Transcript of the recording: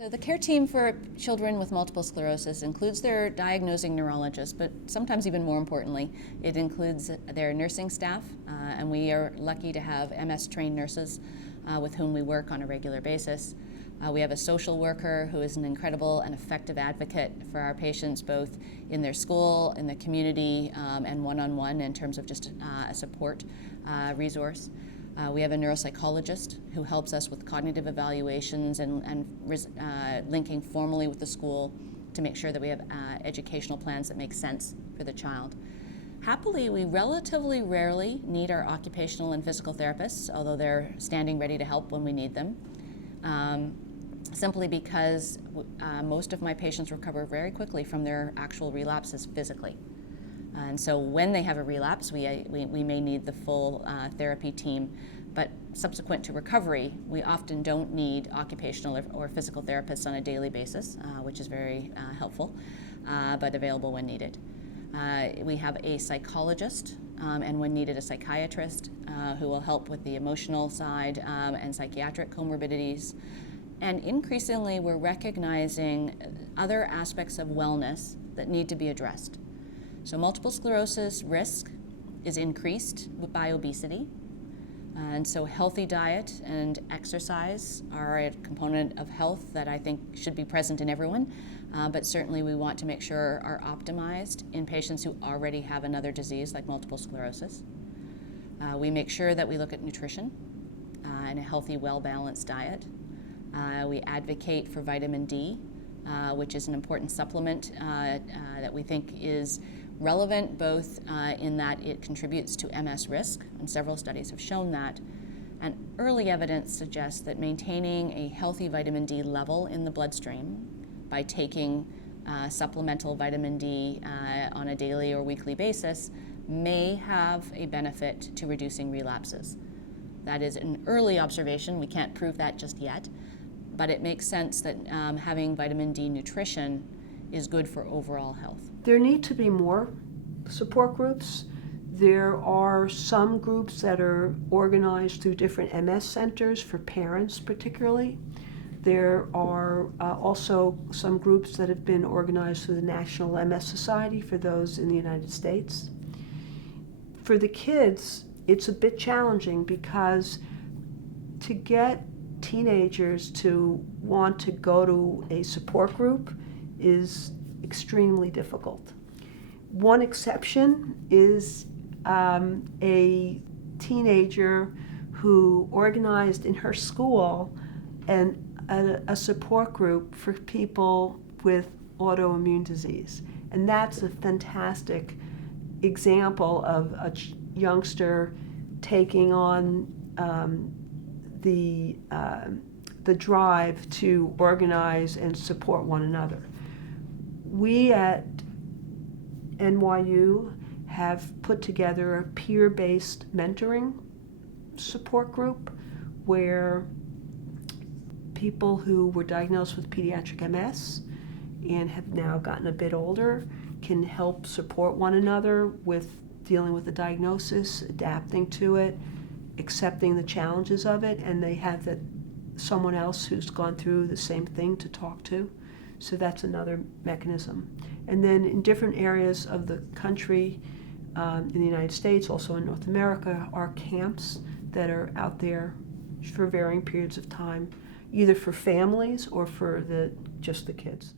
So the care team for children with multiple sclerosis includes their diagnosing neurologist, but sometimes even more importantly, it includes their nursing staff, and we are lucky to have MS-trained nurses with whom we work on a regular basis. We have a social worker who is an incredible and effective advocate for our patients, both in their school, in the community, and one-on-one in terms of just a support resource. We have a neuropsychologist who helps us with cognitive evaluations and linking formally with the school to make sure that we have educational plans that make sense for the child. Happily, we relatively rarely need our occupational and physical therapists, although they're standing ready to help when we need them, simply because most of my patients recover very quickly from their actual relapses physically. And so when they have a relapse, we may need the full therapy team, but subsequent to recovery, we often don't need occupational or physical therapists on a daily basis, which is very helpful, but available when needed. We have a psychologist, and when needed, a psychiatrist who will help with the emotional side and psychiatric comorbidities. And increasingly, we're recognizing other aspects of wellness that need to be addressed. So multiple sclerosis risk is increased by obesity, and so healthy diet and exercise are a component of health that I think should be present in everyone, but certainly we want to make sure are optimized in patients who already have another disease like multiple sclerosis. We make sure that we look at nutrition and a healthy, well-balanced diet. We advocate for vitamin D, which is an important supplement that we think is relevant both in that it contributes to MS risk, and several studies have shown that, and early evidence suggests that maintaining a healthy vitamin D level in the bloodstream by taking supplemental vitamin D on a daily or weekly basis may have a benefit to reducing relapses. That is an early observation. We can't prove that just yet, but it makes sense that having vitamin D nutrition is good for overall health. There need to be more support groups. There are some groups that are organized through different MS centers for parents particularly. There are also some groups that have been organized through the National MS Society for those in the United States. For the kids, it's a bit challenging because to get teenagers to want to go to a support group is extremely difficult. One exception is a teenager who organized in her school a support group for people with autoimmune disease. And that's a fantastic example of a youngster taking on the drive to organize and support one another. We at NYU have put together a peer-based mentoring support group where people who were diagnosed with pediatric MS and have now gotten a bit older can help support one another with dealing with the diagnosis, adapting to it, accepting the challenges of it, and they have someone else who's gone through the same thing to talk to. So that's another mechanism. And then in different areas of the country, in the United States, also in North America, are camps that are out there for varying periods of time, either for families or for just the kids.